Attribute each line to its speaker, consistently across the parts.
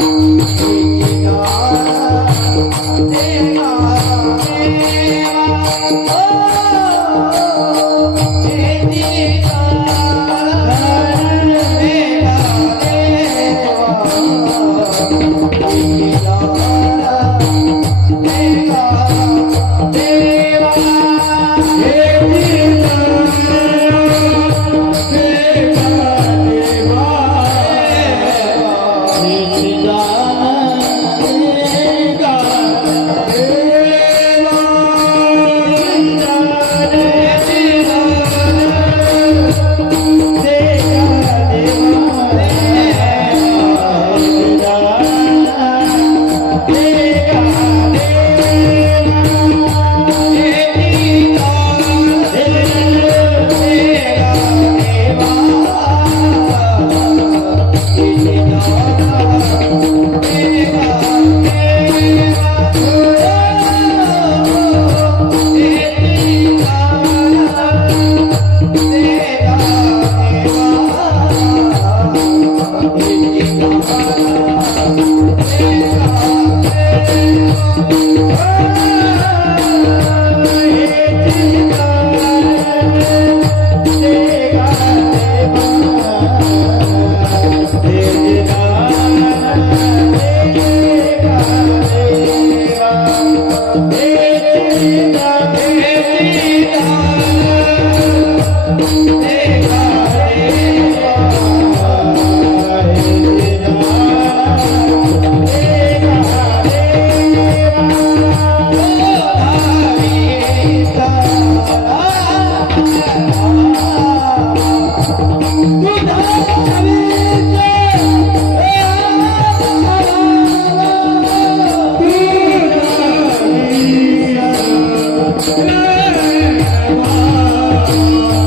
Speaker 1: Música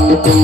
Speaker 1: Thank you.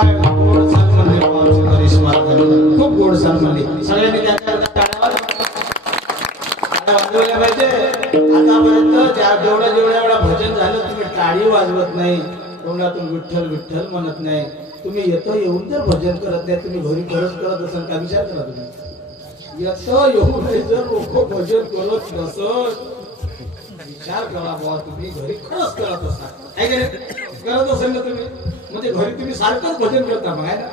Speaker 1: काय गोड सण म्हणले बुवा आमचे महाराजांनी. खूप गोड सण म्हणले सगळ्यांनी त्यांच्याकरता वाजवल्या पाहिजे. आतापर्यंत ज्या जेवढ्या जेवढ्या वेळा भजन झालं तुम्ही टाळी वाजवत नाही. तोंडातून विठ्ठल विठ्ठल म्हणत नाही. तुम्ही येतो येऊन जर भजन करत नाही तुम्ही घरी खरंच करत असाल का विचार करा तुम्ही? येतो येऊन जर लोक भजन करत नसत विचार करा बुवा तुम्ही घरी खरंच करत असाल. काय नाही? करत असेल ना तुम्ही? म्हणजे घरी तुम्ही सारखंच भजन करता मग आहे ना?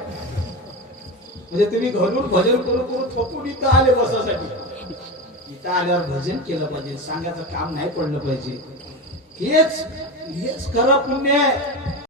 Speaker 1: म्हणजे तुम्ही घरून भजन करून करून थकून इथं आले बसासाठी. इथं आल्यावर भजन केलं पाहिजे सांगायचं काम नाही पडलं पाहिजे. हेच हेच खरं पुण्य आहे.